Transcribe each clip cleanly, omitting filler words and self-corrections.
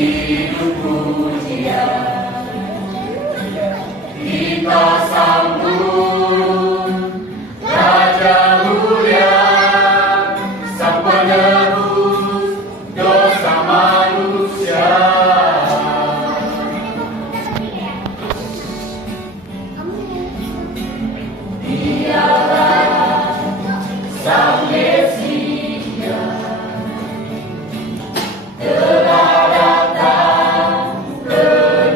hidup pujian. Kita sambut Raja mulia, Sang penebus dosa manusia. Dialah Sang Mesia, telah datang ke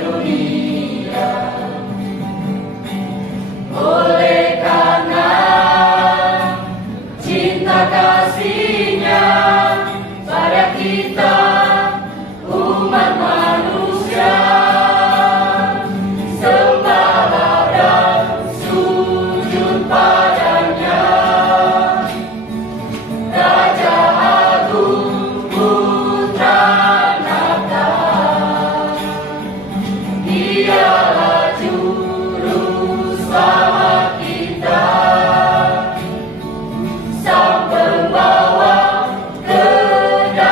dunia. Oleh karena cinta kasih-Nya pada kita umat manusia, sembahlah dan sujud padanya. Raja Agung Putra Natal, Dialah Juru Selamat kita, Sang Pembawa kedamaian.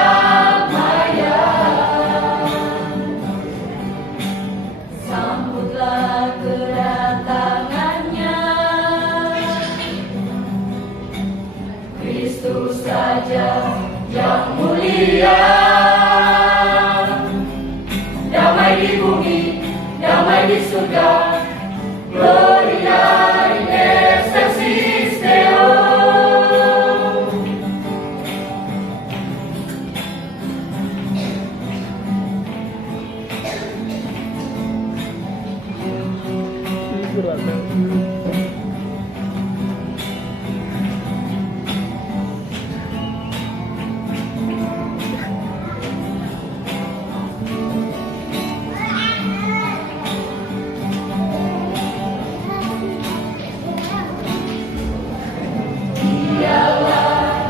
Sambutlah kedatangannya, Kristus Raja yang mulia. Damai di bumi, damai di surga, Gloria in excelsis Deo. Dialah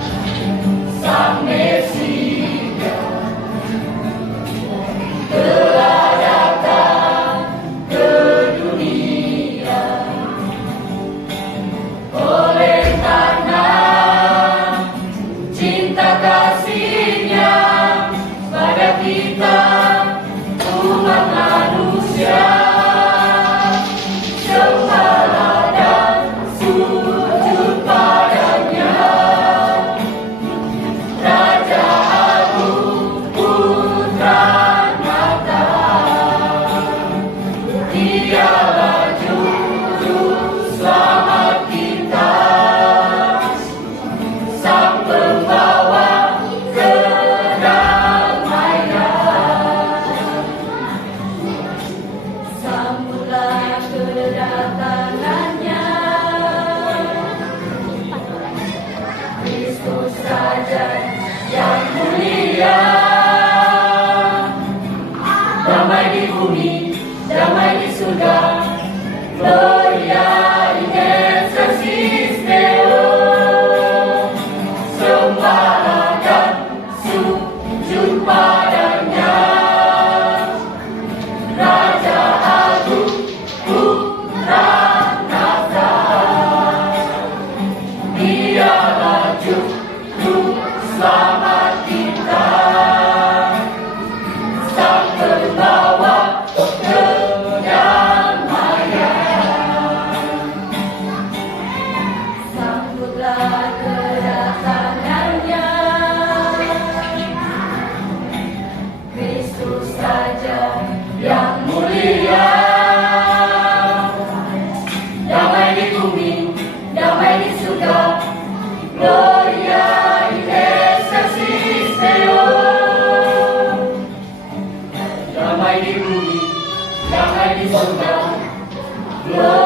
Sang Mesia, telah datang ke dunia. Oleh karena cinta kasih-Nya pada kita umat manusia, sembahlah dan sujud padanya. Raja Agung Putra Natal, Dialah Juru Selamat kita, Sang Pembawa kedamaian. Sambutlah kedatangannya, Kristus Raja yang mulia. Damai di bumi, damai di surga, Gloria in excelsis Deo. Sembahlah dan sujud padanya. Raja Agung Putra Natal, Dialah Juru Selamat kita, Sang Pembawa kedamaian. Sambutlah kedatangannya, Kristus Raja yang mulia. Damai di bumi, damai di surga, Gloria in excelsis Deo. Damai di bumi, damai di surga, Gloria